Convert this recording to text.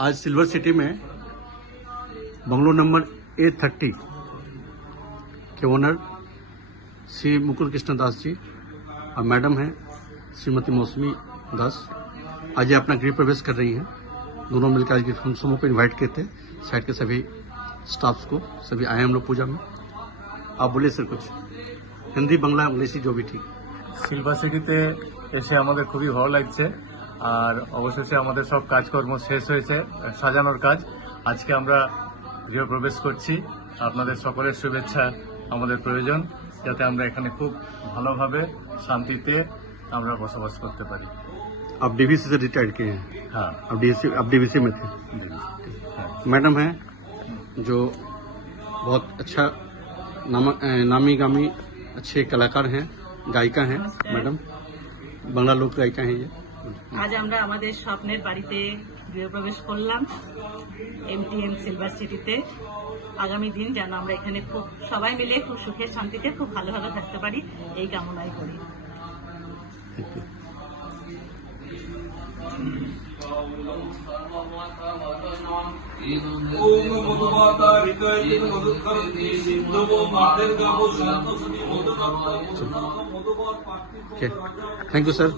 आज silver city में bungalow number A30 के ओनर श्री मुकुल कृष्ण दास जी और मैडम हैं श्रीमती मौसमी दास। आज ये अपना गृह प्रवेश कर रही हैं। दोनों मिलकर आज फंक्शनों को इनवाइट किए थे, साइड के सभी स्टाफ्स को, सभी आए हम लोग पूजा में। आप बोलिए सर कुछ, हिंदी बांग्ला इंग्लिश जो भी ठीक। সিলভার সিটিতে এসে আমাদের খুবই ভালো লাগছে। আর অবশেষে আমাদের সব কাজকর্ম শেষ হয়েছে, সাজানোর কাজ। আজকে আমরা গৃহপ্রবেশ করছি। আপনাদের সকলের শুভেচ্ছা আমাদের প্রয়োজন, যাতে আমরা এখানে খুব ভালোভাবে শান্তিতে আমরা বসবাস করতে পারি। आप डीवीसी से रिटायर्ड किए हैं? हाँ, आप डीवीसी में थे। मैडम हैं जो बहुत अच्छा नामी गामी अच्छे कलाकार हैं, गायिका हैं। मैडम बांग्ला लोक गायिका हैं ये। আজ আমরা আমাদের স্বপ্নের বাড়িতে গৃহপ্রবেশ করলাম MTM সিলভার সিটিতে। আগামী দিন যেন আমরা এখানে খুব সবাই মিলে খুব সুখে শান্তিতে খুব ভালোভাবে থাকতে পারি, এই কামনাই করি। Thank you sir.